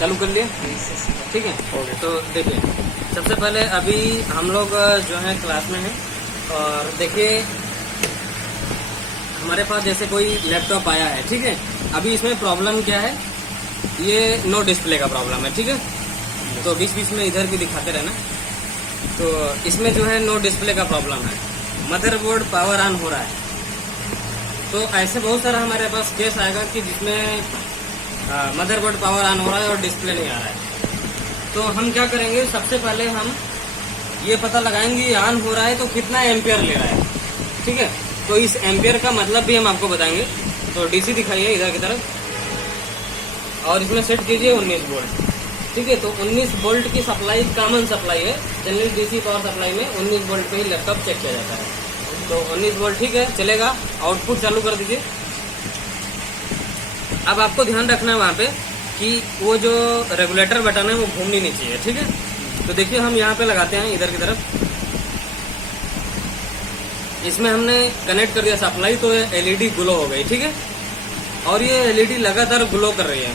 चालू कर लिए, ठीक है। तो देखिए, सबसे पहले अभी हम लोग जो है क्लास में हैं, और देखिए हमारे पास जैसे कोई लैपटॉप आया है, ठीक है। अभी इसमें प्रॉब्लम क्या है, ये नो डिस्प्ले का प्रॉब्लम है, ठीक है। तो बीच बीच में इधर भी दिखाते रहना। तो इसमें जो है नो डिस्प्ले का प्रॉब्लम है, मदरबोर्ड पावर ऑन हो रहा है। तो ऐसे बहुत सारा हमारे पास केस आएगा कि जिसमें मदरबोर्ड पावर ऑन हो रहा है और डिस्प्ले नहीं आ रहा है। तो हम क्या करेंगे, सबसे पहले हम ये पता लगाएंगे ऑन हो रहा है तो कितना एम्पियर ले रहा है, ठीक है। तो इस एम्पियर का मतलब भी हम आपको बताएंगे। तो डीसी दिखाइए इधर की तरफ, और इसमें सेट कीजिए 19 वोल्ट, ठीक है। तो 19 वोल्ट की सप्लाई कॉमन सप्लाई है, जनरली डीसी पावर सप्लाई में 19 वोल्ट पे ही लैपटॉप चेक किया जाता है। तो 19 वोल्ट ठीक है, चलेगा। आउटपुट चालू कर दीजिए। अब आपको ध्यान रखना है वहाँ पे कि वो जो रेगुलेटर बटन है वो घूमनी नहीं चाहिए, ठीक है। तो देखिए हम यहाँ पे लगाते हैं इधर की तरफ, इसमें हमने कनेक्ट कर दिया सप्लाई, तो ये एलईडी ग्लो हो गई, ठीक है। और ये एलईडी लगातार ग्लो कर रही है।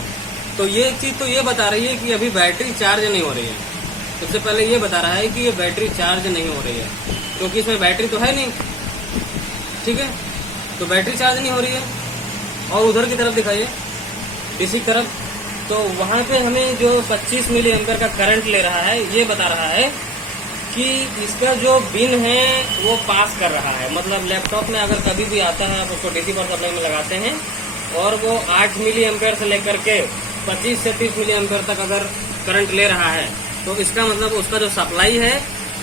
तो ये एक चीज तो ये बता रही है कि अभी बैटरी चार्ज नहीं हो रही है। सबसे पहले ये बता रहा है कि ये बैटरी चार्ज नहीं हो रही है, क्योंकि इसमें बैटरी तो है नहीं, ठीक है। तो बैटरी चार्ज नहीं हो रही है। और उधर की तरफ दिखाइए, डीसी की तरफ, तो वहां पे हमें जो 25 मिली एम्पियर का करंट ले रहा है, ये बता रहा है कि इसका जो बिन है वो पास कर रहा है। मतलब लैपटॉप में अगर कभी भी आता है, आप उसको डीसी पावर सप्लाई में लगाते हैं और वो 8 मिली एम्पियर से लेकर के 25 से 30 मिली एम्पियर तक अगर करंट ले रहा है, तो इसका मतलब उसका जो सप्लाई है,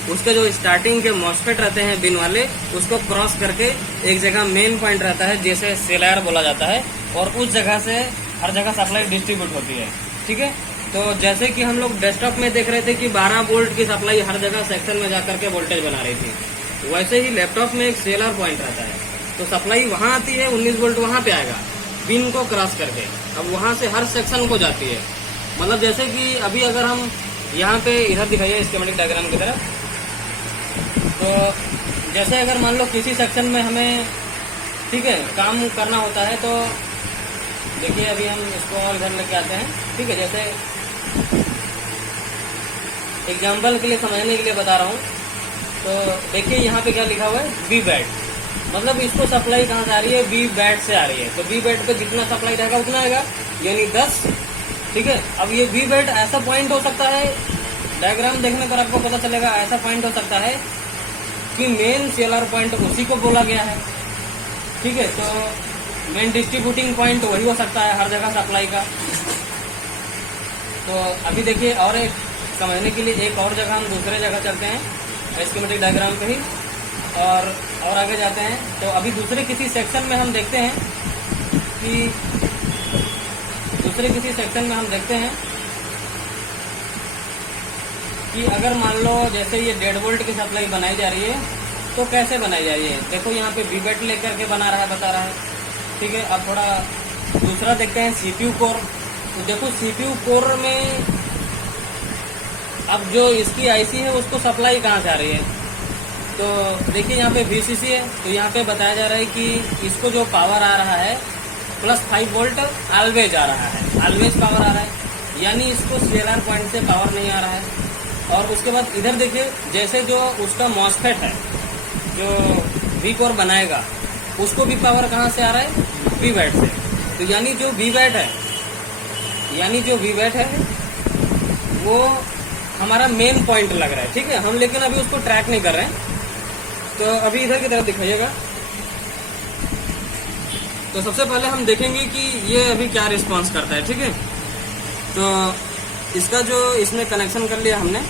उसके जो स्टार्टिंग के मॉस्फेट रहते हैं बिन वाले, उसको क्रॉस करके एक जगह मेन पॉइंट रहता है, जैसे सेलायर बोला जाता है, और उस जगह से हर जगह सप्लाई डिस्ट्रीब्यूट होती है, ठीक है। तो जैसे कि हम लोग डेस्कटॉप में देख रहे थे कि 12 वोल्ट की सप्लाई हर जगह सेक्शन में जाकर के वोल्टेज बना रही थी, वैसे ही लैपटॉप में एक सेलर पॉइंट रहता है। तो सप्लाई वहां आती है, 19 वोल्ट वहां पे आएगा बिन को क्रॉस करके। अब वहां से हर सेक्शन को जाती है। मतलब जैसे कि अभी अगर हम यहाँ पे इधर दिखाइए स्कीमेटिक डायग्राम की तरफ, तो जैसे अगर मान लो किसी सेक्शन में हमें, ठीक है, काम करना होता है, तो देखिए अभी हम इसको और इधर लेके आते हैं, ठीक है। जैसे एग्जाम्पल के लिए समझने के लिए बता रहा हूँ, तो देखिए यहाँ पे क्या लिखा हुआ है, बी बैट, मतलब इसको सप्लाई कहाँ से आ रही है, बी बैट से आ रही है। तो बी बैट पे जितना सप्लाई रहेगा उतना आएगा, यानी 10, ठीक है। अब ये बी बैट ऐसा पॉइंट हो सकता है, डायग्राम देखने पर आपको पता चलेगा, ऐसा पॉइंट हो सकता है कि मेन सेलर पॉइंट उसी को बोला गया है, ठीक है। तो मेन डिस्ट्रीब्यूटिंग पॉइंट वही हो सकता है हर जगह सप्लाई का। तो अभी देखिए और एक समझने के लिए एक और जगह हम दूसरे जगह चलते हैं स्कीमेटिक डायग्राम पे ही, और आगे जाते हैं। तो अभी दूसरे किसी सेक्शन में हम देखते हैं कि अगर मान लो जैसे ये 1.5 वोल्ट की सप्लाई बनाई जा रही है, तो कैसे बनाई जा रही है, देखो यहाँ पे वीबेट लेकर के बना रहा है, बता रहा है, ठीक है। अब थोड़ा दूसरा देखते हैं सीपीयू कोर। तो देखो सीपीयू कोर में अब जो इसकी आईसी है उसको सप्लाई कहाँ से आ रही है, तो देखिए यहाँ पे वीसीसी है। तो यहाँ पे बताया जा रहा है कि इसको जो पावर आ रहा है +5 वोल्ट ऑलवेज आ रहा है, ऑलवेज पावर आ रहा है, यानी इसको सीएलआर पॉइंट से पावर नहीं आ रहा है। और उसके बाद इधर देखिए, जैसे जो उसका मॉस्फेट है जो वी कोर बनाएगा, उसको भी पावर कहाँ से आ रहा है, वी बैट से। तो यानी जो वी बैट है वो हमारा मेन पॉइंट लग रहा है, ठीक है। हम लेकिन अभी उसको ट्रैक नहीं कर रहे हैं। तो अभी इधर की तरफ दिखाइएगा। तो सबसे पहले हम देखेंगे कि ये अभी क्या रिस्पांस करता है, ठीक है। तो इसका जो इसमें कनेक्शन कर लिया हमने,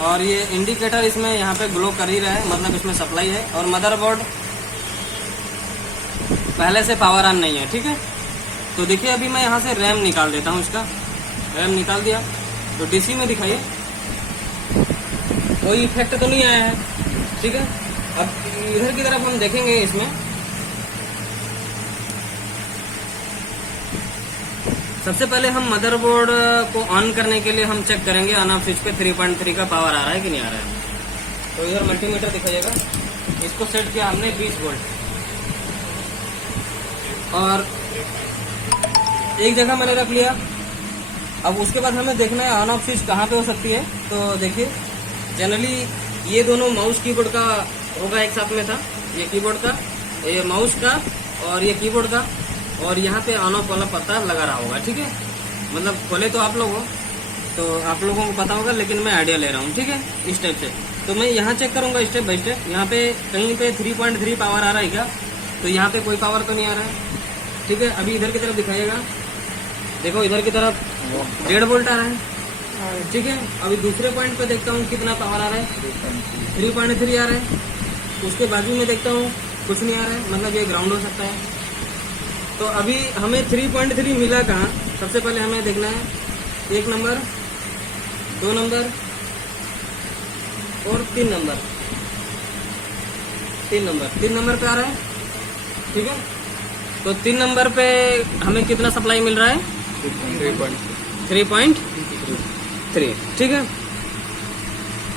और ये इंडिकेटर इसमें यहाँ पे ग्लो कर ही रहा है, मतलब इसमें सप्लाई है। और मदरबोर्ड पहले से पावर ऑन नहीं है, ठीक है। तो देखिए अभी मैं यहाँ से रैम निकाल देता हूँ, इसका रैम निकाल दिया। तो डीसी में दिखाइए, कोई इफेक्ट तो नहीं आया है, ठीक है। अब इधर की तरफ हम देखेंगे, इसमें सबसे पहले हम मदरबोर्ड को ऑन करने के लिए हम चेक करेंगे ऑन ऑफ स्विच पे 3.3 का पावर आ रहा है कि नहीं आ रहा है। तो इधर मल्टीमीटर दिखाइएगा, इसको सेट किया हमने 20 वोल्ट, और एक जगह मैंने रख लिया। अब उसके बाद हमें देखना है ऑन ऑफ स्विच कहाँ पे हो सकती है। तो देखिए जनरली ये दोनों माउस कीबोर्ड का होगा, एक साथ में था, ये कीबोर्ड का, ये माउस का और ये कीबोर्ड का, और यहाँ पे ऑन ऑफ वाला पता लगा रहा होगा। ठीक है, मतलब खोले तो आप लोग हो तो आप लोगों को पता होगा, लेकिन मैं आइडिया ले रहा हूँ। ठीक है, इस टाइप से। तो मैं यहाँ चेक करूंगा स्टेप बाय स्टेप। यहाँ पे कहीं पे 3.3 पावर आ रहा है क्या? तो यहाँ पे कोई पावर तो नहीं आ रहा है। ठीक है, अभी इधर की तरफ दिखाइएगा, देखो इधर की तरफ 1.5 वोल्ट आ रहा है। ठीक है, अभी दूसरे पॉइंट पे देखता हूँ कितना पावर आ रहा है, 3.3 आ रहा है। उसके बाजू में देखता हूँ कुछ नहीं आ रहा है, मतलब ये ग्राउंड हो सकता है। तो अभी हमें 3.3 मिला कहाँ? सबसे पहले हमें देखना है 1 नंबर, 2 नंबर और 3 नंबर। 3 नंबर पे आ रहा है। ठीक है, तो 3 नंबर पे हमें कितना सप्लाई मिल रहा है? 3.3। ठीक है,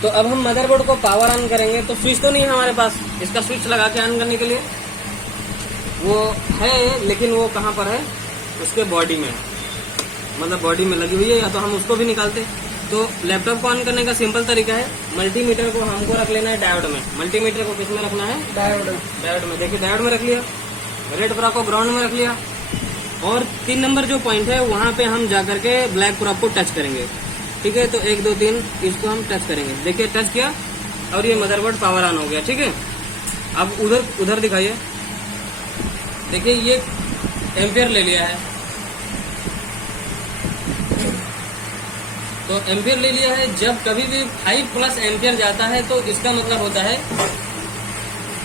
तो अब हम मदरबोर्ड को पावर ऑन करेंगे। तो स्विच तो नहीं है हमारे पास, इसका स्विच लगा के ऑन करने के लिए वो है, लेकिन वो कहाँ पर है? उसके बॉडी में, मतलब बॉडी में लगी हुई है, या तो हम उसको भी निकालते। तो लैपटॉप को ऑन करने का सिंपल तरीका है, मल्टीमीटर को हमको रख लेना है डायोड में। मल्टीमीटर को किस में रखना है? डायोड में। देखिए डायोड में रख लिया, रेड प्रोब को ग्राउंड में रख लिया, और 3 नंबर जो पॉइंट है वहां पे हम जाकर के ब्लैक प्रोब को टच करेंगे। ठीक है, तो 1 2 3 इसको हम टच करेंगे। देखिए टच किया और ये मदरबोर्ड पावर ऑन हो गया। ठीक है, अब उधर दिखाइए, देखिए ये एम्पियर ले लिया है। तो एम्पियर ले लिया है। जब कभी भी 5+ एम्पियर जाता है तो इसका मतलब होता है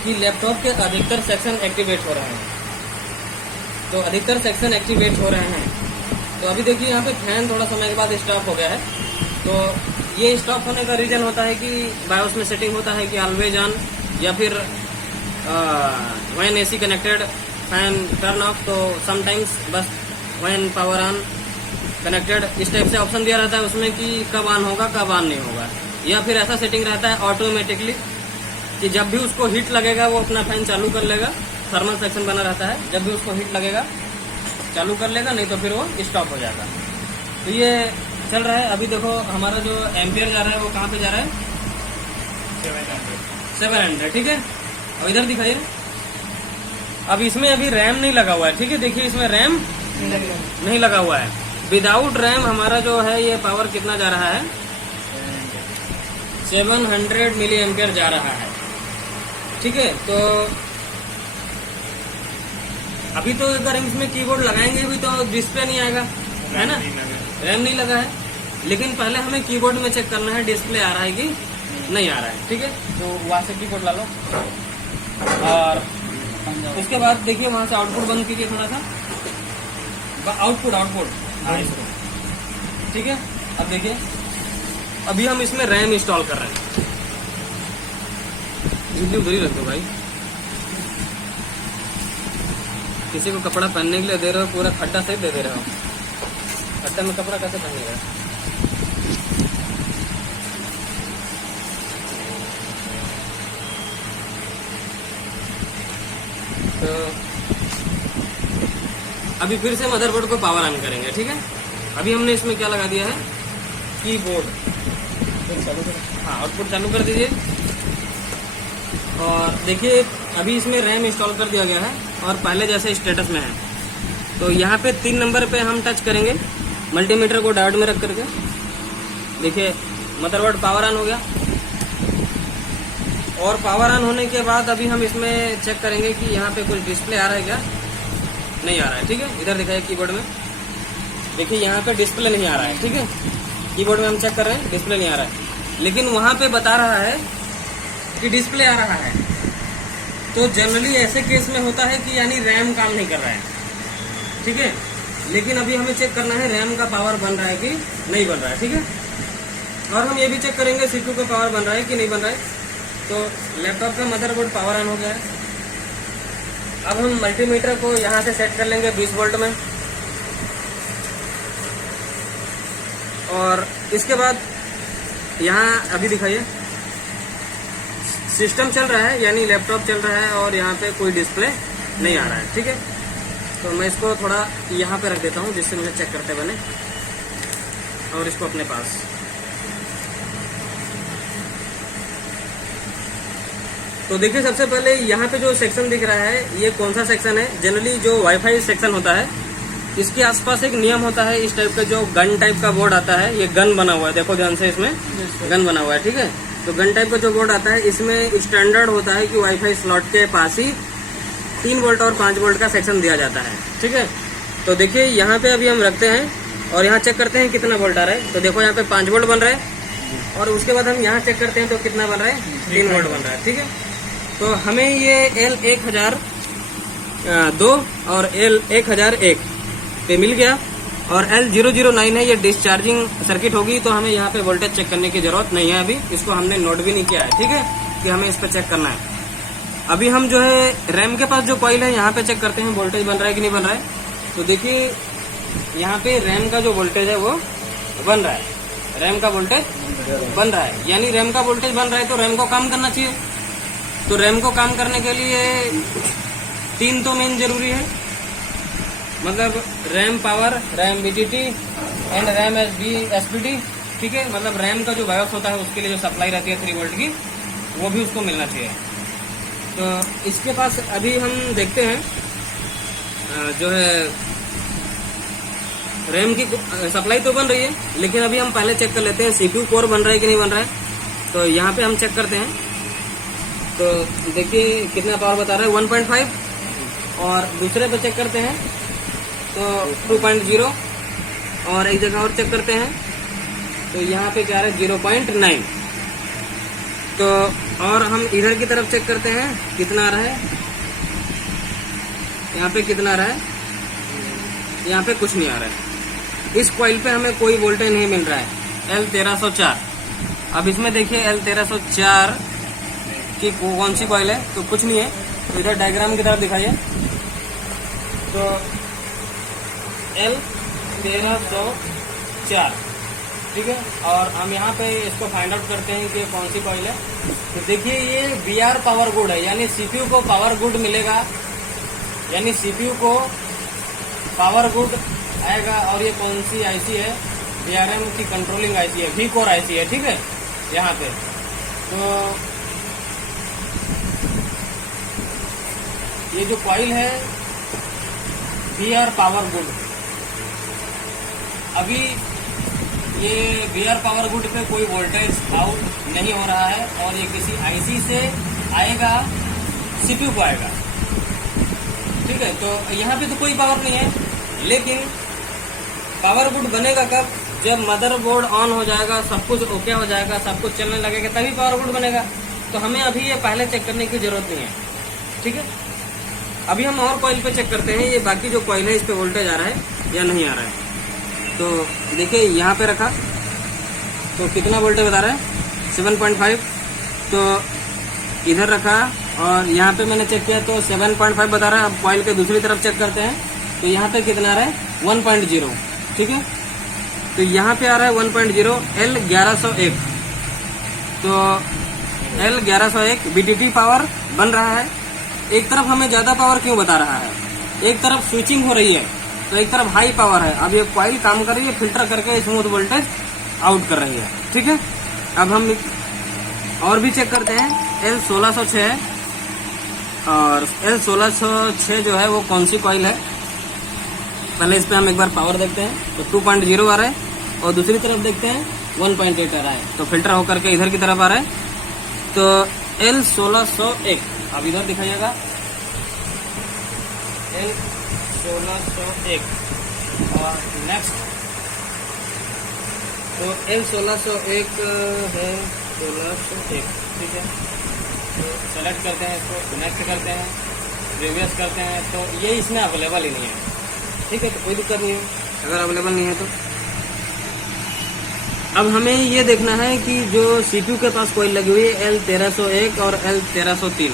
कि लैपटॉप के अधिकतर सेक्शन एक्टिवेट हो रहे हैं। तो अधिकतर सेक्शन एक्टिवेट हो रहे हैं। तो अभी देखिए यहाँ पे फैन थोड़ा समय के बाद स्टॉप हो गया है। तो ये स्टॉप होने का रीजन होता है कि बायोस में सेटिंग होता है कि ऑलवेज ऑन, या फिर when AC connected fan turn off. तो समटाइम्स बस व्हेन पावर ऑन कनेक्टेड इस टाइप से ऑप्शन दिया रहता है उसमें कि कब ऑन होगा कब ऑन नहीं होगा। या फिर ऐसा सेटिंग रहता है ऑटोमेटिकली कि जब भी उसको हीट लगेगा वो अपना फैन चालू कर लेगा। थर्मल सेक्शन बना रहता है, जब भी उसको हीट लगेगा चालू कर लेगा, नहीं तो फिर वो स्टॉप हो जाएगा। तो ये चल रहा है। अभी देखो हमारा जो एम्पियर जा रहा है वो कहाँ पे जा रहा है? 700। ठीक है, अब इधर दिखाइए। अब इसमें अभी रैम नहीं लगा हुआ है। ठीक है, देखिए इसमें रैम नहीं लगा हुआ है। विदाउट रैम हमारा जो है ये पावर कितना जा रहा है? 700 मिली एम्पियर जा रहा है। ठीक है, तो अभी तो अगर इसमें कीबोर्ड लगाएंगे भी तो डिस्प्ले नहीं आएगा, है ना? रैम नहीं लगा है। लेकिन पहले हमें कीबोर्ड में चेक करना है डिस्प्ले आ रहा है कि नहीं आ रहा है। ठीक है, तो वहां से कीबोर्ड ला लो और उसके बाद देखिए वहां से आउटपुट बंद कीजिए थोड़ा सा। आउटपुट ठीक है, अब देखिए अभी हम इसमें रैम इंस्टॉल कर रहे हैं। वीडियो उधर ही रख दो भाई। किसी को कपड़ा पहनने के लिए दे रहे हो, पूरा खड्डा सहित दे रहे हो। खड्डा में कपड़ा कैसे पहनेगा? तो अभी फिर से मदरबोर्ड को पावर ऑन करेंगे। ठीक है, अभी हमने इसमें क्या लगा दिया है? कीबोर्ड। हाँ, आउटपुट चालू कर दीजिए और देखिए अभी इसमें रैम इंस्टॉल कर दिया गया है और पहले जैसे स्टेटस में है। तो यहाँ पे 3 नंबर पे हम टच करेंगे मल्टीमीटर को डायोड में रख करके। देखिए मदरबोर्ड पावर ऑन हो गया। और पावर ऑन होने के बाद अभी हम इसमें चेक करेंगे कि यहाँ पे कुछ डिस्प्ले आ रहा है क्या? नहीं आ रहा है। ठीक है, इधर दिखाइए कीबोर्ड में, देखिए यहाँ पे डिस्प्ले नहीं आ रहा है। ठीक है, कीबोर्ड में हम चेक कर रहे हैं, डिस्प्ले नहीं आ रहा है, लेकिन वहाँ पे बता रहा है कि डिस्प्ले आ रहा है। तो जनरली ऐसे केस में होता है कि यानी रैम काम नहीं कर रहा है। ठीक है, लेकिन अभी हमें चेक करना है रैम का पावर बन रहा है कि नहीं बन रहा है। ठीक है, और हम ये भी चेक करेंगे CPU का पावर बन रहा है कि नहीं बन रहा है। तो लैपटॉप का मदरबोर्ड पावर ऑन हो गया है। अब हम मल्टीमीटर को यहाँ से सेट कर लेंगे 20 वोल्ट में, और इसके बाद यहाँ अभी दिखाइए सिस्टम चल रहा है, यानी लैपटॉप चल रहा है और यहाँ पे कोई डिस्प्ले नहीं आ रहा है। ठीक है, तो मैं इसको थोड़ा यहाँ पे रख देता हूँ जिससे मुझे चेक करते बने। और इसको अपने पास। तो देखिए सबसे पहले यहाँ पे जो सेक्शन दिख रहा है ये कौन सा सेक्शन है। जनरली जो वाईफाई सेक्शन होता है इसके आसपास एक नियम होता है, इस टाइप का जो गन टाइप का बोर्ड आता है, ये गन बना हुआ है, देखो ध्यान से, इसमें गन बना हुआ है, ठीक है। तो गन टाइप का जो बोर्ड आता है इसमें स्टैंडर्ड होता है कि वाईफाई स्लॉट के पास ही 3 वोल्ट और 5 वोल्ट का सेक्शन दिया जाता है, ठीक है। तो देखिए यहाँ पे अभी हम रखते हैं और यहाँ चेक करते हैं कितना वोल्ट आ रहा है। तो देखो यहाँ पे 5 वोल्ट बन रहा है और उसके बाद हम यहाँ चेक करते हैं तो कितना बन रहा है, 3 वोल्ट बन रहा है, ठीक है। तो हमें ये L1002 और L1001 पे मिल गया और L009 है, ये डिस्चार्जिंग सर्किट होगी। तो हमें यहाँ पे वोल्टेज चेक करने की जरूरत नहीं है, अभी इसको हमने नोट भी नहीं किया है, ठीक है, कि हमें इस पर चेक करना है। अभी हम जो है रैम के पास जो कॉइल है यहाँ पे चेक करते हैं वोल्टेज बन रहा है कि नहीं बन रहा है। तो देखिए यहाँ पे रैम का जो वोल्टेज है वो बन रहा है, रैम का वोल्टेज बन रहा है, यानी रैम का वोल्टेज बन रहा है तो रैम को काम करना चाहिए। तो रैम को काम करने के लिए 3 तो मेन जरूरी है, मतलब RAM power, RAM BTT and RAM SPT, ठीक है। मतलब रैम का जो बायोस होता है उसके लिए जो सप्लाई रहती है 3 वोल्ट की, वो भी उसको मिलना चाहिए। तो इसके पास अभी हम देखते हैं जो है रैम की सप्लाई तो बन रही है, लेकिन अभी हम पहले चेक कर लेते हैं सीपीयू कोर बन रहा है कि नहीं बन रहा है। तो यहाँ पे हम चेक करते हैं तो देखिए कितना पावर बता रहा है, 1.5, और दूसरे पे चेक करते हैं तो 2.0, और एक जगह और चेक करते हैं तो यहाँ पे क्या आ रहा है, 0.9। तो और हम इधर की तरफ चेक करते हैं कितना आ रहा है, यहाँ पे कितना आ रहा है, यहाँ पे कुछ नहीं आ रहा है। इस कॉइल पे हमें कोई वोल्टेज नहीं मिल रहा है, L1304। अब इसमें देखिए L1304 की कौन सी कॉइल है, तो कुछ नहीं है। तो इधर डायग्राम की तरफ दिखाइए, तो L1304, ठीक है। और हम यहाँ पे इसको फाइंड आउट करते हैं कि कौन सी कॉइल है। तो देखिए ये VR पावर गुड है, यानी सीपीयू को पावर गुड मिलेगा, यानी सीपीयू को पावर गुड आएगा। और ये कौन सी आईसी है, VRM की कंट्रोलिंग आईसी है, V कोर आईसी है, ठीक है, यहाँ पे। तो ये जो कॉइल है VR पावर गुड, अभी ये VR पावर गुड पे कोई वोल्टेज आउट नहीं हो रहा है और ये किसी आईसी से आएगा, सीपीयू को आएगा, ठीक है। तो यहाँ पे तो कोई पावर नहीं है, लेकिन पावर गुड बनेगा कब, जब मदरबोर्ड ऑन हो जाएगा, सब कुछ ओके हो जाएगा, सब कुछ चलने लगेगा, तभी पावर गुड बनेगा। तो हमें अभी ये पहले चेक करने की जरूरत नहीं है, ठीक है। अभी हम और कॉइल पे चेक करते हैं, ये बाकी जो कॉइल है इस पे वोल्टेज आ रहा है या नहीं आ रहा है। तो देखिए यहाँ पे रखा तो कितना वोल्टेज बता रहा है, 7.5। तो इधर रखा और यहाँ पे मैंने चेक किया तो 7.5 बता रहा है। अब कॉइल के दूसरी तरफ चेक करते हैं तो यहाँ पे कितना आ रहा है, 1.0, ठीक है। तो यहाँ पे आ रहा है 1.0, L1101। तो L1101 बीटीटी पावर बन रहा है। एक तरफ हमें ज्यादा पावर क्यों बता रहा है, एक तरफ स्विचिंग हो रही है तो एक तरफ हाई पावर है। अब ये कॉइल काम कर रही है, फिल्टर करके स्मूथ वोल्टेज आउट कर रही है, ठीक है। अब हम और भी चेक करते हैं, L1606 है, और L1606 जो है वो कौन सी कॉइल है, पहले इस पे हम एक बार पावर देखते हैं तो 2.0 आ रहा है, और दूसरी तरफ देखते हैं 1.8 आ रहा है। तो फिल्टर होकर के इधर की तरफ आ रहा है। तो L1601, अब इधर दिखाइएगा, L1601, और नेक्स्ट तो L1601 है, 1601, ठीक है। तो सेलेक्ट करते हैं, इसको कनेक्ट करते हैं, प्रीवियस करते हैं, तो ये इसमें अवेलेबल ही नहीं है, ठीक है। तो कोई दिक्कत नहीं है अगर अवेलेबल नहीं है तो। अब हमें ये देखना है कि जो सीपीयू के पास कॉइल लगी हुई है L1301 और L1303,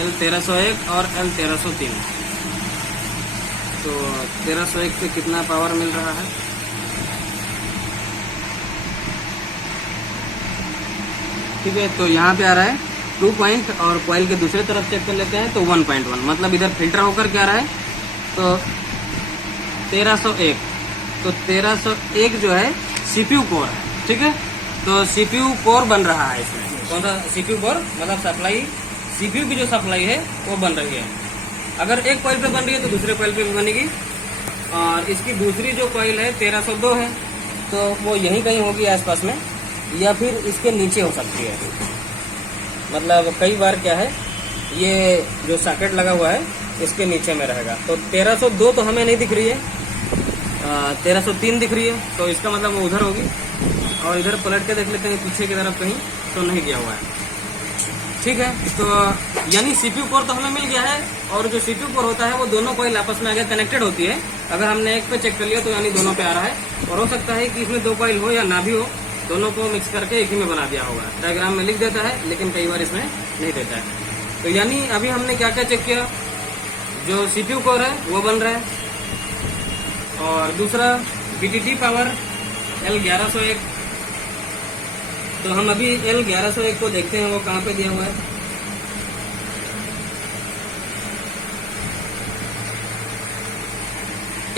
L1301 और L1303। तो 1301 से कितना पावर मिल रहा है, ठीक है। तो यहाँ पे आ रहा है 2 पॉइंट, और कॉइल के दूसरे तरफ चेक कर लेते हैं तो 1.1, मतलब इधर फिल्टर होकर क्या आ रहा है तो 1301। तो तो 1301 जो है CPU कोर है, ठीक है। तो CPU कोर बन रहा है इसमें। कौन सा CPU कोर? मतलब सप्लाई, CPU की जो सप्लाई है वो बन रही है। अगर एक कॉइल पे बन रही है तो दूसरे कॉइल पे भी बनेगी। और इसकी दूसरी जो कॉइल है 1302 है, तो वो यहीं कहीं होगी आसपास में, या फिर इसके नीचे हो सकती है। मतलब कई बार क्या है, ये जो सॉकेट लगा हुआ है इसके नीचे में रहेगा। तो 1302 तो हमें नहीं दिख रही है, 1303 दिख रही है, तो इसका मतलब वो उधर होगी। और इधर पलट के देख लेते हैं पीछे की तरफ कहीं, तो नहीं गया हुआ है, ठीक है। तो यानी CPU कोर तो हमें मिल गया है। और जो CPU कोर होता है वो दोनों कॉइल आपस में अगर कनेक्टेड होती है, अगर हमने एक पे चेक कर लिया तो यानी दोनों पे आ रहा है। और हो सकता है कि इसमें 2 कॉइल हो या ना भी हो, दोनों को मिक्स करके एक ही में बना दिया होगा। डायग्राम में लिख देता है लेकिन कई बार इसमें नहीं देता है। तो यानी अभी हमने क्या क्या चेक किया, जो CPU कोर है वो बन रहा है, और दूसरा BTT पावर L1101। तो हम अभी L1101 को देखते हैं वो कहाँ पे दिया हुआ है।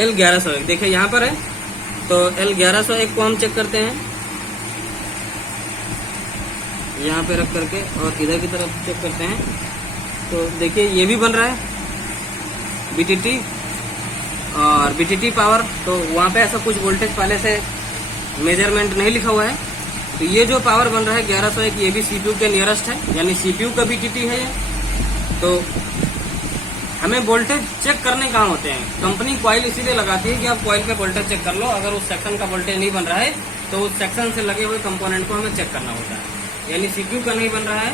L1101 देखिए यहाँ पर है। तो L1101 को हम चेक करते हैं, यहाँ पे रख करके, और इधर की तरफ चेक करते हैं। तो देखिए ये भी बन रहा है BTT और BTT पावर। तो वहाँ पे ऐसा कुछ वोल्टेज पहले से मेजरमेंट नहीं लिखा हुआ है। तो ये जो पावर बन रहा है 1101, ये भी CPU के नियरेस्ट है, यानी CPU का BTT है ये। तो हमें वोल्टेज चेक करने कहाँ होते हैं, कंपनी कॉइल इसीलिए लगाती है कि आप कॉइल पे वोल्टेज चेक कर लो। अगर उस सेक्शन का वोल्टेज नहीं बन रहा है तो उस सेक्शन से लगे हुए कंपोनेंट को हमें चेक करना होता है। यानी CPU का नहीं बन रहा है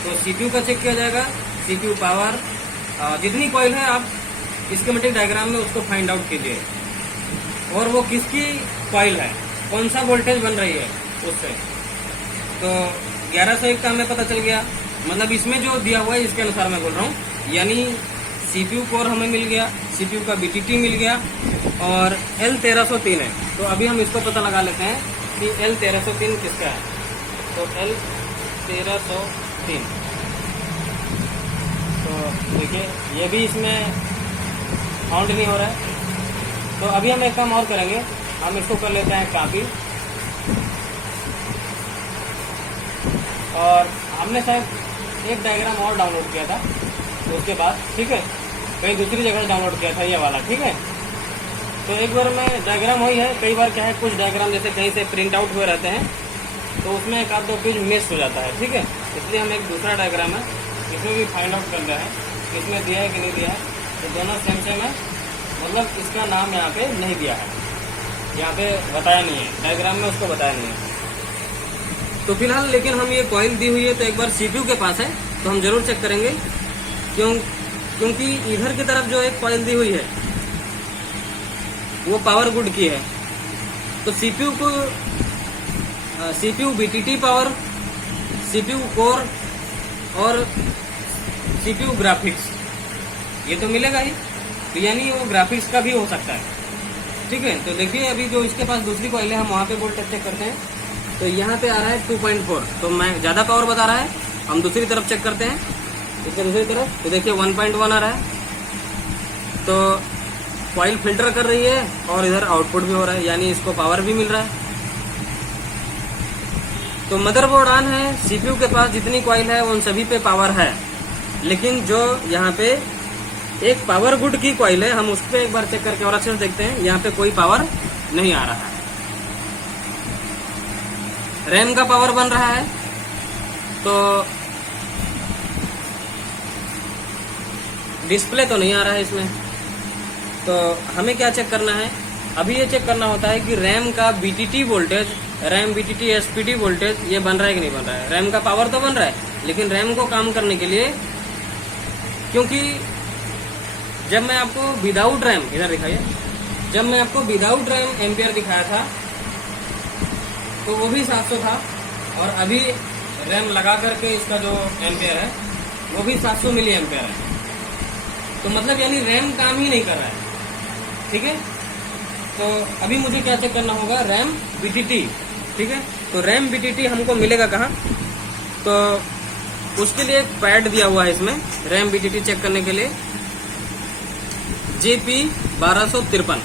तो CPU का चेक किया जाएगा, CPU पावर, जितनी कॉइल है आप स्कीमेटिक डायग्राम में उसको फाइंड आउट कीजिए, और वो किसकी कॉइल है, कौन सा वोल्टेज बन रही है उससे। तो 1101 का हमें पता चल गया, मतलब इसमें जो दिया हुआ है इसके अनुसार मैं बोल रहा हूँ। यानी CPU कोर हमें मिल गया, CPU का BTT मिल गया, और L1303 है। तो अभी हम इसको पता लगा लेते हैं कि L1303 किसका है। तो L1303, तो देखिए ये भी इसमें काउंट नहीं हो रहा है। तो अभी हम एक काम और करेंगे, हम इसको कर लेते हैं कॉपी, और हमने शायद एक डायग्राम और डाउनलोड किया था तो उसके बाद, ठीक है, कहीं दूसरी जगह डाउनलोड किया था ये वाला, ठीक है। तो एक बार में डायग्राम वही है, कई बार क्या है कुछ डायग्राम जैसे कहीं से प्रिंट आउट हुए रहते हैं तो उसमें एक आध दो पेज मिस हो जाता है, ठीक है। इसलिए हम एक दूसरा डायग्राम है इसमें भी फाइंड आउट कर रहे हैं इसमें दिया है कि नहीं दिया है। तो दोनों सेम सेम है, मतलब इसका नाम यहाँ पे नहीं दिया है, यहाँ पे बताया नहीं है डायग्राम में, उसको बताया नहीं है। तो फिलहाल लेकिन हम ये कॉइल दी हुई है तो एक बार CPU के पास है तो हम जरूर चेक करेंगे, क्योंकि इधर की तरफ जो एक कॉइल दी हुई है वो पावर गुड की है। तो CPU BTT power, CPU core और CPU ग्राफिक्स, ये तो मिलेगा ही। तो यानी वो ग्राफिक्स का भी हो सकता है, ठीक है। तो देखिए अभी जो इसके पास दूसरी कॉइल है हम वहाँ पे वोल्टेज चेक करते हैं। तो यहाँ पे आ रहा है 2.4, तो मैं ज़्यादा पावर बता रहा है। हम दूसरी तरफ चेक करते हैं, इसके दूसरी तरफ, तो देखिए 1.1 आ रहा है। तो कॉइल फिल्टर कर रही है और इधर आउटपुट भी हो रहा है, यानी इसको पावर भी मिल रहा है। तो मदरबोर्ड ऑन है, CPU के पास जितनी कॉइल है उन सभी पे पावर है, लेकिन जो यहाँ पे एक पावर गुड की कॉइल है हम उस पर एक बार चेक करके और अच्छे से देखते हैं, यहाँ पे कोई पावर नहीं आ रहा है। रैम का पावर बन रहा है, तो डिस्प्ले तो नहीं आ रहा है इसमें। तो हमें क्या चेक करना है, अभी ये चेक करना होता है कि रैम का BTT voltage, RAM BTT SPD voltage ये बन रहा है कि नहीं बन रहा है। रैम का पावर तो बन रहा है, लेकिन रैम को काम करने के लिए, क्योंकि जब मैं आपको विदाउट रैम, इधर दिखाइए, जब मैं आपको विदाउट रैम एम्पियर दिखाया था तो वो भी 700 था, और अभी रैम लगा करके इसका जो एम्पियर है वो भी 700 मिली एम्पियर है। तो मतलब यानी रैम काम ही नहीं कर रहा है, ठीक है। तो अभी मुझे क्या चेक करना होगा, रैम BTT, ठीक है। तो रैम BTT हमको मिलेगा कहाँ, तो उसके लिए एक पैड दिया हुआ है इसमें रैम BTT चेक करने के लिए, JP 1253।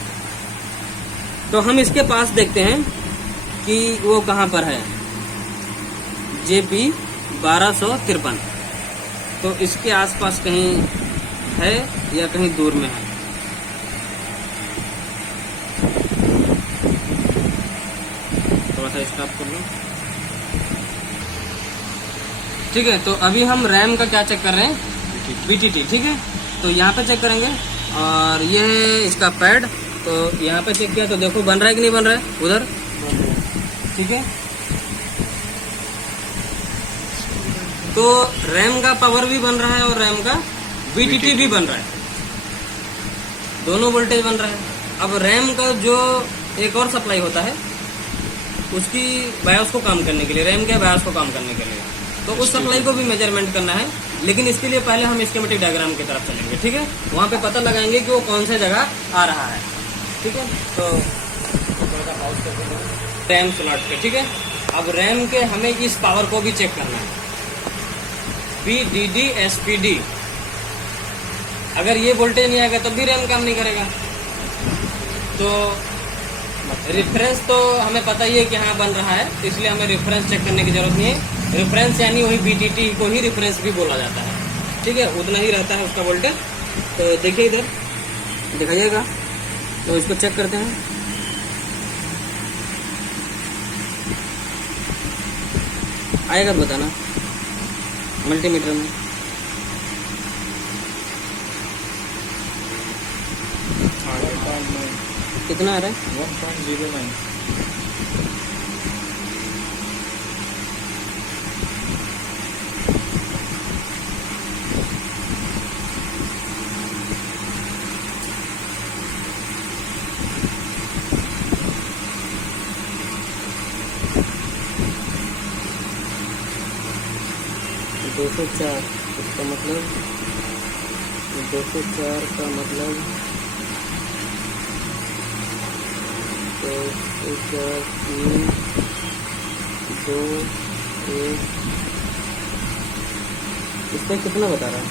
तो हम इसके पास देखते हैं कि वो कहाँ पर है, JP 1253। तो इसके आसपास कहीं है या कहीं दूर में है। थोड़ा सा स्टॉप कर लो। ठीक है, तो अभी हम रैम का क्या चेक कर रहे हैं, BTT। ठीक है, तो यहाँ पे चेक करेंगे और ये है इसका पैड। तो यहाँ पे चेक किया तो देखो बन रहा है कि नहीं बन रहा है उधर। ठीक है, तो रैम का पावर भी बन रहा है और रैम का BTT भी बन रहा है, दोनों वोल्टेज बन रहा है। अब रैम का जो एक और सप्लाई होता है उसकी बायोस को काम करने के लिए, रैम के बायोस को काम करने के लिए, तो उस सप्लाई को भी मेजरमेंट करना है। लेकिन इसके लिए पहले हम स्कीमेटिक डायग्राम की तरफ चलेंगे। ठीक है, वहाँ पे पता लगाएंगे कि वो कौन सा जगह आ रहा है। ठीक है, तो रैम स्लॉट पे। ठीक है, अब रैम के हमें इस पावर को भी चेक करना है, VDD SPD। अगर ये वोल्टेज नहीं आएगा तब भी रैम काम नहीं करेगा। तो रेफरेंस तो हमें पता ही है कि हाँ बन रहा है, इसलिए हमें रेफरेंस चेक करने की जरूरत नहीं है। रेफरेंस यानी वही BTT को ही रेफरेंस भी बोला जाता है। ठीक है, उतना ही रहता है उसका वोल्टेज। तो देखिए इधर दिखाइएगा, तो इसको चेक करते हैं। आएगा तो बताना मल्टीमीटर में। कितना आ रहा है? 1.09। दो सौ 4 इसका मतलब 204 का मतलब 204 3 2 1। इस पर कितना बता रहा है?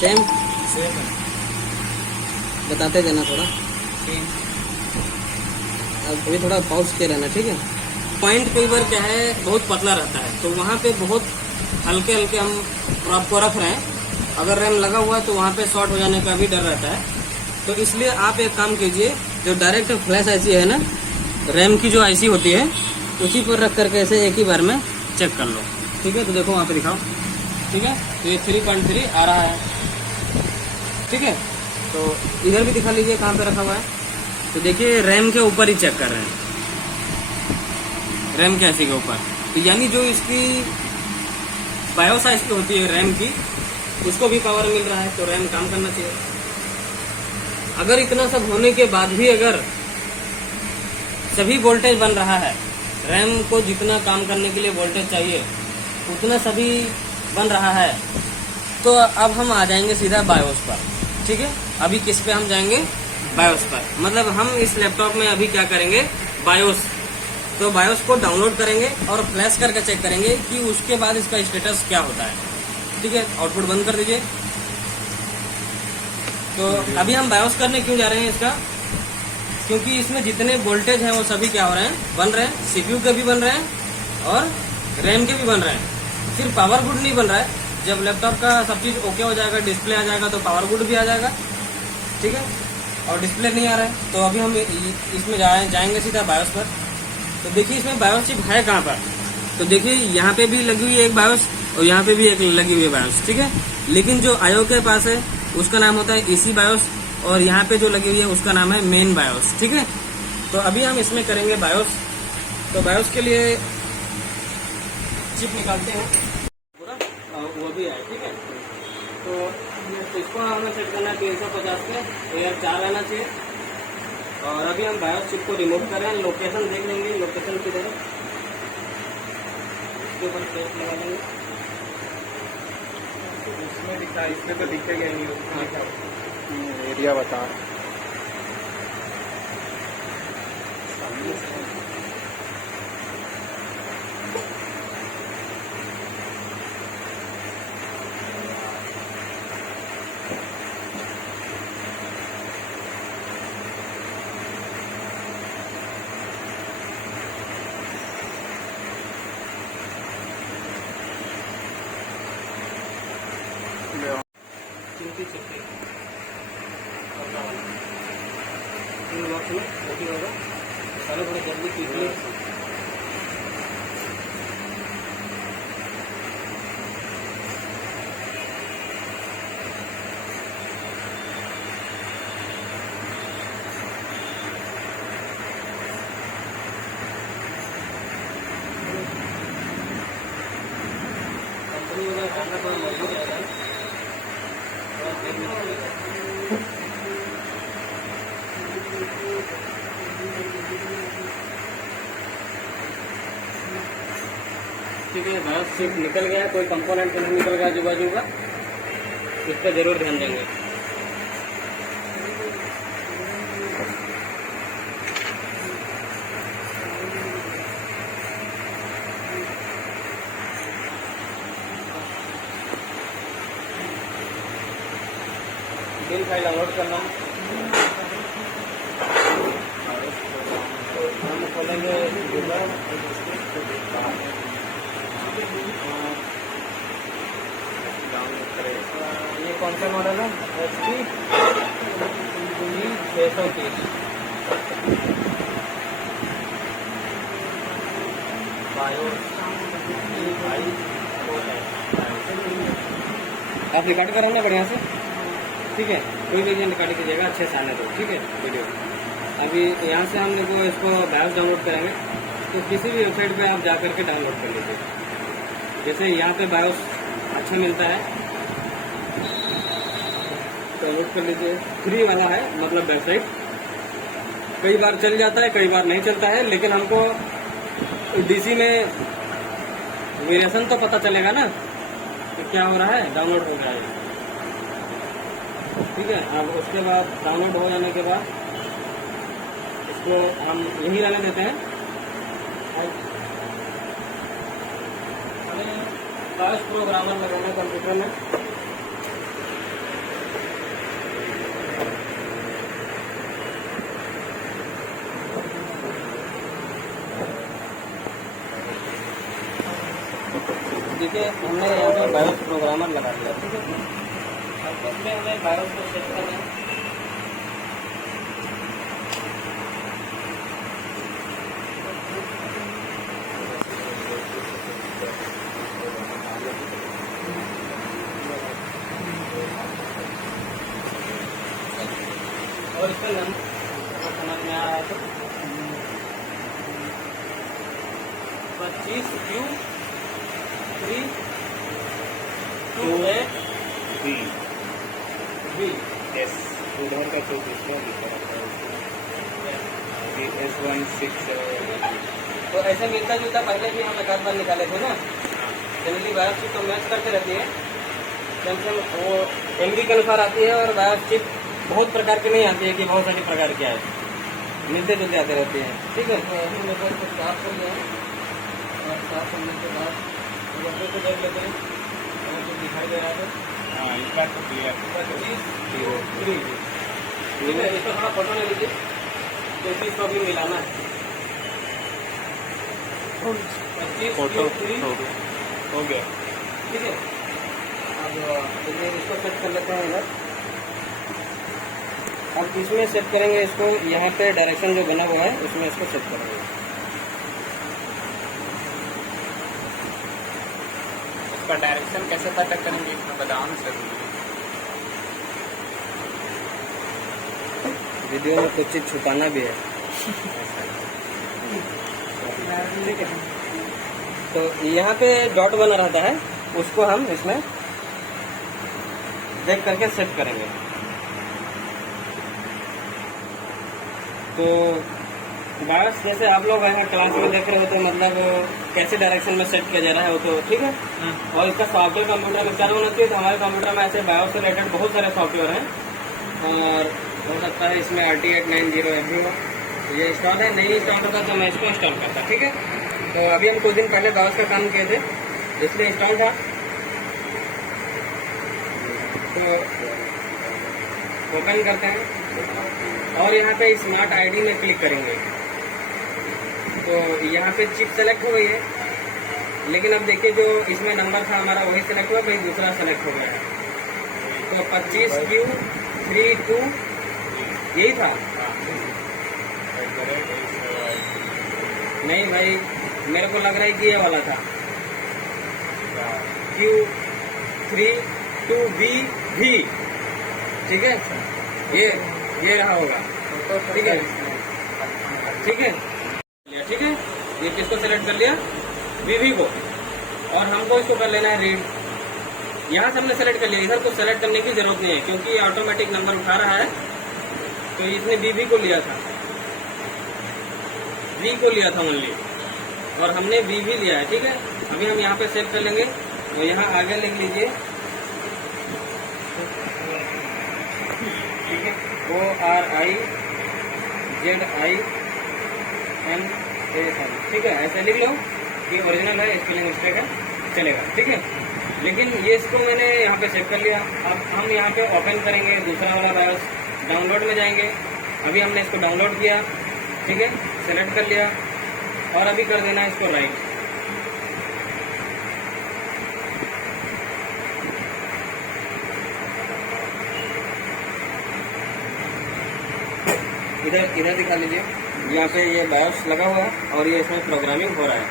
सेम बताते देना थोड़ा। अब अभी थोड़ा पॉज के रहना। ठीक है, पॉइंट कई बार क्या है बहुत पतला रहता है, तो वहाँ पे बहुत हल्के हल्के हम आपको रख रहे हैं। अगर रैम लगा हुआ है तो वहाँ पे शॉर्ट हो जाने का भी डर रहता है। तो इसलिए आप एक काम कीजिए, जो डायरेक्ट फ्लैश IC है ना, रैम की जो IC होती है उसी पर रख करके ऐसे एक ही बार में चेक कर लो। ठीक है, तो देखो वहाँ पे दिखाओ। ठीक है, तो ये 3.3 आ रहा है। ठीक है, तो इधर भी दिखा लीजिए कहाँ पे रखा हुआ है। तो देखिए रैम के ऊपर ही चेक कर रहे हैं, रैम के IC के ऊपर। तो यानी जो इसकी बायोस IC होती है रैम की, उसको भी पावर मिल रहा है, तो रैम काम करना चाहिए। अगर इतना सब होने के बाद भी अगर सभी वोल्टेज बन रहा है, रैम को जितना काम करने के लिए वोल्टेज चाहिए उतना सभी बन रहा है, तो अब हम आ जाएंगे सीधा बायोस पर। ठीक है, अभी किस पे हम जाएंगे? बायोस पर। मतलब हम इस लैपटॉप में अभी क्या करेंगे, बायोस। तो बायोस को डाउनलोड करेंगे और फ्लैश करके चेक करेंगे कि उसके बाद इसका स्टेटस क्या होता है। ठीक है, आउटपुट बंद कर दीजिए। तो अभी हम बायोस करने क्यों जा रहे हैं इसका, क्योंकि इसमें जितने वोल्टेज हैं वो सभी क्या हो रहे हैं, बन रहे हैं। CPU के भी बन रहे हैं और रैम के भी बन रहे हैं। सिर्फ पावर गुड नहीं बन रहा है। जब लैपटॉप का सब चीज ओके हो जाएगा, डिस्प्ले आ जाएगा, तो पावर गुड भी आ जाएगा। ठीक है, और डिस्प्ले नहीं आ रहा है, तो अभी हम इसमें जाएंगे सीधा बायोस पर। तो देखिए इसमें बायोस चिप है कहाँ पर। तो देखिए यहाँ पे भी लगी हुई है एक बायोस और यहाँ पे भी एक लगी हुई है बायोस। ठीक है, लेकिन जो IO के पास है उसका नाम होता है EC बायोस और यहाँ पे जो लगी हुई है उसका नाम है मेन बायोस। ठीक है, तो अभी हम इसमें करेंगे बायोस। तो बायोस के लिए चिप निकालते हैं पूरा, वो भी है। ठीक है, तो इसको हमें सेट करना है 350 पे, तो यार 4 रहना चाहिए। और अभी हम बायोस चिप को रिमूव कर रहे हैं। लोकेशन देख लेंगे, लोकेशन किधर है, इसके ऊपर प्लेट लगा देंगे। इसमें दिखा, इसमें तो दिखेगा ही नहीं। एरिया बता। जल्दी चिपके बॉक्स में जल्दी होगा, पहले थोड़ा जल्दी कीजिए। कंपनी वाला खाना थोड़ा महंगा रहेगा, थोड़ा देर में चलेगा। ठीक है, बायोस सिर्फ निकल गया, कोई कंपोनेंट तो नहीं निकल गया आजू बाजू का, इस पर जरूर ध्यान देंगे। बिल फाइल डाउनलोड करना, हम खोलेंगे ये कौन सा मॉडल है? HP 630 आप रिकॉर्ड करो ना बढ़िया से, ठीक है, कोई भी रिकॉर्ड कीजिएगा, अच्छे से आने दो, ठीक है वीडियो। अभी यहाँ से हम लोग इसको बायोस डाउनलोड करेंगे, तो किसी भी वेबसाइट पे आप जा करके डाउनलोड कर लीजिए। जैसे यहाँ पे बायोस अच्छा मिलता है, डाउनलोड कर लीजिए, फ्री वाला है, मतलब वेबसाइट कई बार चल जाता है, कई बार नहीं चलता है, लेकिन हमको डीसी में वेरिएशन तो पता चलेगा ना कि क्या हो रहा है, डाउनलोड हो गया है, ठीक है। अब उसके बाद डाउनलोड हो जाने के बाद इसको हम यहीं रहने देते हैं। हमें बायोस प्रोग्रामर लगाना है कंप्यूटर में, देखिए हमने यहाँ पे बायोस प्रोग्रामर लगा दिया, ठीक है। अब उसमें हमें बायोस को सेट करना है। और इसका नाम समझ में आ रहा है तो 25Q 3 2 एस उधर का तो दूसरा लिखा रहता है, S167। तो ऐसे मिलता जुलता पहले भी हम एक आध बार निकाले थे ना, जनरली बायोस चिप तो मैच करके रहती है, सैमसंग वो MB के अनुसार आती है, और बायोस चिप बहुत प्रकार की नहीं आती है कि बहुत सारी प्रकार की है, मिलते जुलते आते रहते हैं, ठीक है। तो अभी मेरे को साफ कर लिया है, और साफ करने के बाद वैसे तो देख लेते हैं और जो दिखाई दे रहा है। हाँ, इसका तो क्लियर 25 ठीक है, इसको थोड़ा फोटो ले लीजिए, तो इसी को भी मिलाना है। 25 फोटो हो गया, ठीक है। अब इसको सेट कर लेते हैं इधर। अब इसमें सेट करेंगे इसको, यहाँ पे डायरेक्शन जो बना हुआ है उसमें इसको सेट करेंगे। इसका डायरेक्शन कैसे पता करेंगे, इसमें बताना जरूरी है। वीडियो में कुछ चीज छुपाना भी है, ठीक है। तो यहाँ पे डॉट बना रहता है, उसको हम इसमें देख करके सेट करेंगे। तो बायोस जैसे आप लोग यहाँ क्लास में देख रहे हो, तो मतलब कैसे डायरेक्शन में सेट किया जा रहा है वो तो ठीक है। और इसका सॉफ्टवेयर कंप्यूटर में चालू होना चाहिए, तो हमारे कंप्यूटर में ऐसे बायोस से रिलेटेड बहुत सारे सॉफ्टवेयर हैं, और हो सकता है इसमें RT890 ये इंस्टॉल है, नहीं इंस्टॉल करता तो मैं इसको इंस्टॉल करता, ठीक है। तो अभी हम कुछ दिन पहले बायोस का काम किए थे, इसलिए इंस्टॉल था। तो ओपन करते हैं और यहाँ पे स्मार्ट आईडी में क्लिक करेंगे, तो यहाँ पे चिप सेलेक्ट हो गई है, लेकिन अब देखिए जो इसमें नंबर था हमारा वही सेलेक्ट हुआ, कहीं दूसरा सेलेक्ट हो गया है। तो 25Q32 यही था। नहीं भाई, मेरे को लग रहा है कि ये वाला था Q32V भी, ठीक है, ये रहा होगा, ठीक है, ठीक है, ठीक है। ये किसको सेलेक्ट कर लिया? वीवी को, और हमको इसको कर लेना है रीड। यहाँ से हमने सेलेक्ट कर लिया, इधर को सेलेक्ट करने की जरूरत नहीं है क्योंकि ये ऑटोमेटिक नंबर उठा रहा है। तो इसने वीवी को लिया था, वी को लिया था ओनली, और हमने वीवी लिया है, ठीक है। अभी हम यहाँ पे सेव कर लेंगे, तो यहाँ आगे लिख लीजिए, ठीक है, ORIZINAL, ठीक है, ऐसे लिख लो कि ओरिजिनल है, स्पेलिंग मिस्टेक है, चलेगा, ठीक है। लेकिन ये इसको मैंने यहाँ पे सेव कर लिया। अब हम यहाँ पे ओपन करेंगे दूसरा वाला बायोस, डाउनलोड में जाएंगे। अभी हमने इसको डाउनलोड किया, ठीक है, सेलेक्ट कर लिया, और अभी कर देना है इसको राइट। इधर दिखा लीजिए, यहाँ पे ये बायोस लगा हुआ है और ये इसमें प्रोग्रामिंग हो रहा है।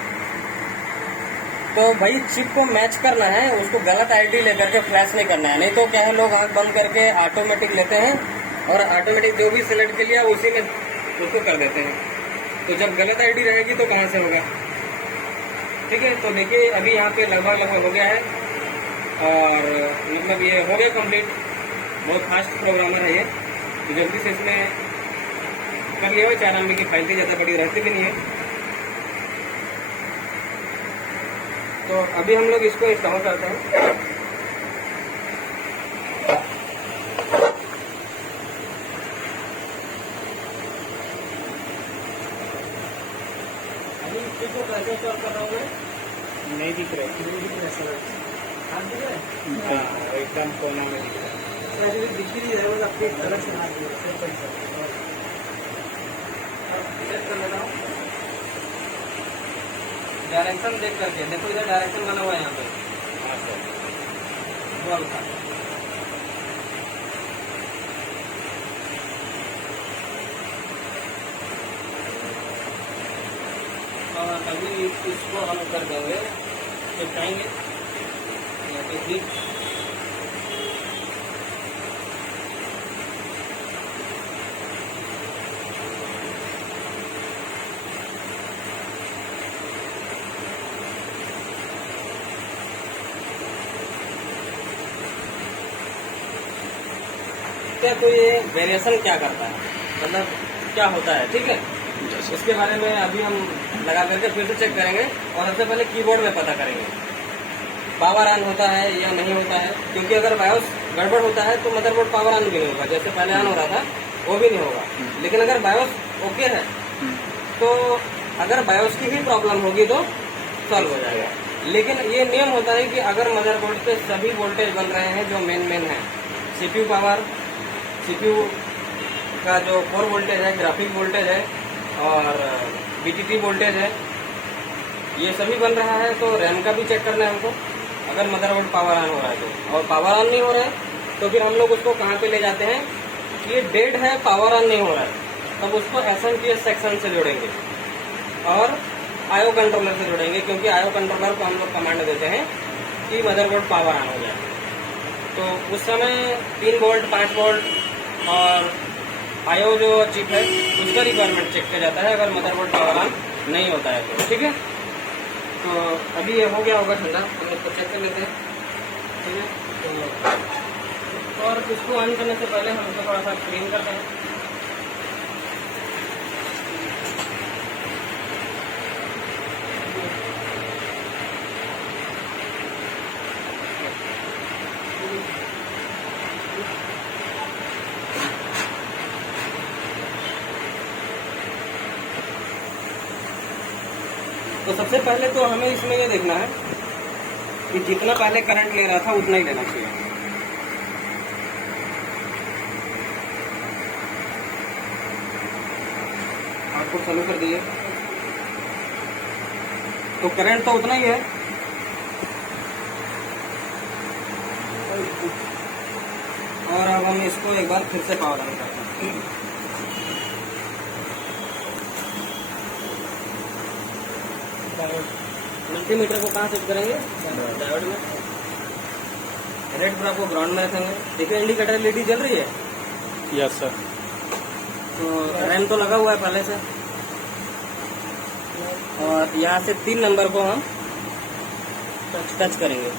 तो भाई चिप को मैच करना है, उसको गलत आईडी लेकर के फ्लैश नहीं करना है, नहीं तो क्या है, लोग आंख बंद करके ऑटोमेटिक लेते हैं और ऑटोमेटिक जो भी सिलेक्ट कर लिया उसी में उसको कर देते हैं। तो जब गलत आईडी रहेगी तो कहाँ से होगा, ठीक है। तो देखिए अभी यहाँ पे लगभग हो गया है, और मतलब ये हो गया कंप्लीट। बहुत फास्ट प्रोग्रामर है ये, तो जल्दी से इसमें कर लिया हो। 4 MB की फाइल थी, ज़्यादा बड़ी रहती भी नहीं है। तो अभी हम लोग इसको इंस्टॉल करते हैं। अभी इसको कैसे इंस्टॉल कर रहा हूँ मैं, नहीं दिख रहा है, हाथ दिख रहा है? हाँ, एकदम कोना में दिख रहा है। दिख ही नहीं रहा है, आपके अलग से हाथ दिया सेट कर लेता हूँ। डायरेक्शन देख करके देखो, इधर डायरेक्शन बना हुआ है यहाँ पे, हाँ सर, बॉल का। और अभी इसको हम कर देंगे, चिपकाएंगे यहाँ पे भी। तो ये वेरिएशन क्या करता है, मतलब क्या होता है, ठीक है, इसके बारे में अभी हम लगा करके फिर से चेक करेंगे। और सबसे पहले कीबोर्ड में पता करेंगे पावर ऑन होता है या नहीं होता है, क्योंकि अगर बायोस गड़बड़ होता है तो मदरबोर्ड पावर ऑन भी नहीं होगा, जैसे पहले ऑन हो रहा था वो भी नहीं होगा। लेकिन अगर बायोस ओके है तो अगर बायोस की भी प्रॉब्लम होगी तो सॉल्व हो जाएगा। लेकिन ये नियम होता है कि अगर मदरबोर्ड पे सभी वोल्टेज बन रहे हैं जो मेन है, CPU पावर, CPU का जो कोर वोल्टेज है, ग्राफिक वोल्टेज है और BTT वोल्टेज है, ये सभी बन रहा है, तो रैम का भी चेक करना है हमको। अगर मदरबोर्ड पावर ऑन हो रहा है तो, और पावर ऑन नहीं हो रहा है तो फिर हम लोग उसको कहाँ पे ले जाते हैं, ये डेड है, पावर ऑन नहीं हो रहा है, तब उसको SMPS सेक्शन से जोड़ेंगे और IO कंट्रोलर से जोड़ेंगे, क्योंकि IO कंट्रोलर को हम लोग कमांड देते हैं कि मदरबोर्ड पावर ऑन हो जाए। तो उस समय 3 वोल्ट, 5 वोल्ट और IO जो चिप है उसका रिक्वायरमेंट चेक किया जाता है अगर मदरबोर्ड पावर ऑन नहीं होता है तो, ठीक है। तो अभी ये हो गया होगा ठंडा, हम इसको चेक कर लेते हैं, ठीक है। तो और इसको ऑन करने से पहले हम इसको थोड़ा सा क्लीन करते हैं। तो सबसे पहले तो हमें इसमें ये देखना है कि जितना पहले करंट ले रहा था उतना ही लेना चाहिए। आपको चालू कर दिए तो करंट तो उतना ही है, और अब हम इसको एक बार फिर से पावर ऑन करते हैं। मल्टीमीटर को कहाँ सेट करेंगे? डायोड में। रेड पर आपको ग्राउंड में रखेंगे। देखिए इंडिकेटर एलईडी जल रही है। Yes sir. तो रैम तो लगा हुआ है पहले से, और यहाँ से 3 नंबर को हम टच करेंगे।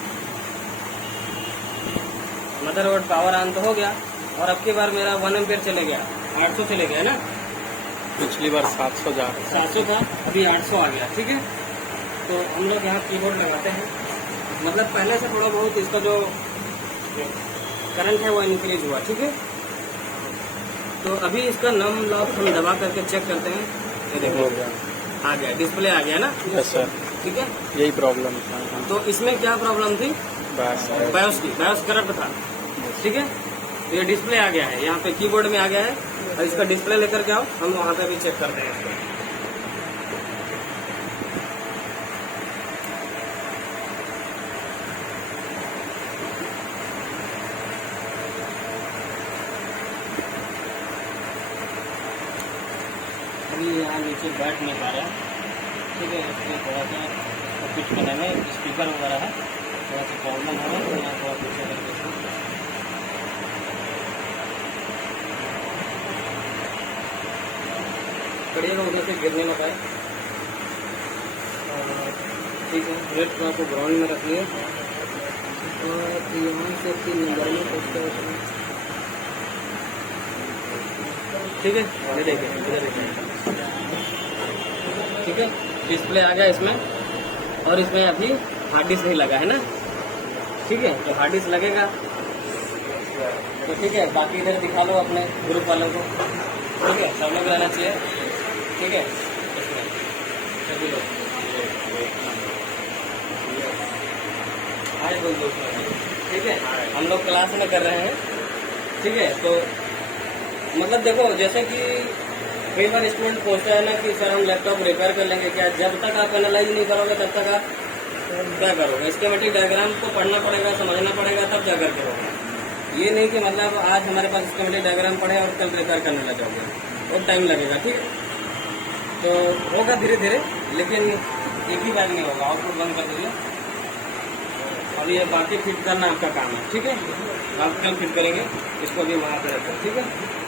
मदरबोर्ड पावर ऑन तो हो गया, और अब की बार मेरा 1 एम्पियर चले गया, 800 चले गया है ना। पिछली बार 700 जा रहा 700 था, अभी 800 आ गया। ठीक है, तो हम लोग यहाँ कीबोर्ड लगाते हैं। मतलब पहले से थोड़ा बहुत इसका जो करंट है वो इंक्रीज हुआ। ठीक है, तो अभी इसका नम लॉक हम दबा करके चेक करते हैं। ये देखो आ गया, डिस्प्ले आ गया ना। Yes sir. ठीक है, यही प्रॉब्लम था। तो इसमें क्या प्रॉब्लम थी? बस बायोस की, बायोस करंट था। ठीक है, तो ये डिस्प्ले आ गया है, यहाँ पे कीबोर्ड में आ गया है। और इसका डिस्प्ले लेकर के आओ, हम वहाँ पे भी चेक करते हैं इसको। अभी यहाँ नीचे बैठ नहीं पा रहा है। ठीक है, इसलिए थोड़ा सा कुछ करने में स्पीकर वगैरह है, थोड़ा सा प्रॉब्लम है। तो यहाँ थोड़ा पीछे करके कड़िएगा, उधर से गिरने ना पाए। ठीक है, रेड को आपको ग्राउंड में रखिए, और यहाँ से 3 नंबर में पोस्ट। ठीक है, ये देखिए इधर देखिए। ठीक है, डिस्प्ले आ गया इसमें, और इसमें अभी हार्ड डिस्क नहीं लगा है ना। ठीक है, तो हार्ड डिस्क लगेगा तो ठीक है। बाकी इधर दिखा लो अपने ग्रुप वालों को। ठीक है, सब लोग रहना चाहिए। ठीक है, इसमें सभी लोग हाय बोल दो। ठीक है, हम लोग क्लास में कर रहे हैं। ठीक है, तो मतलब देखो, जैसे कि कई बार स्टूडेंट पूछता है ना कि सर हम लैपटॉप रिपेयर कर लेंगे क्या? जब तक आप एनालाइज नहीं करोगे तब तक आप क्या करोगे? स्कीमेटिक डायग्राम को पढ़ना पड़ेगा, समझना पड़ेगा, तब जाकर करोगे। ये नहीं कि मतलब आज हमारे पास स्कीमेटिक डायग्राम पढ़े और कल रिपेयर करने लग जाओगे, और टाइम लगेगा। ठीक है, तो होगा धीरे धीरे, लेकिन एक ही बार नहीं होगा। आउटपुट बंद कर दीजिए, और ये बाकी फिट करना आपका काम है। ठीक है, आप कल फिट करेंगे, इसको भी वहाँ पे रखें। ठीक है।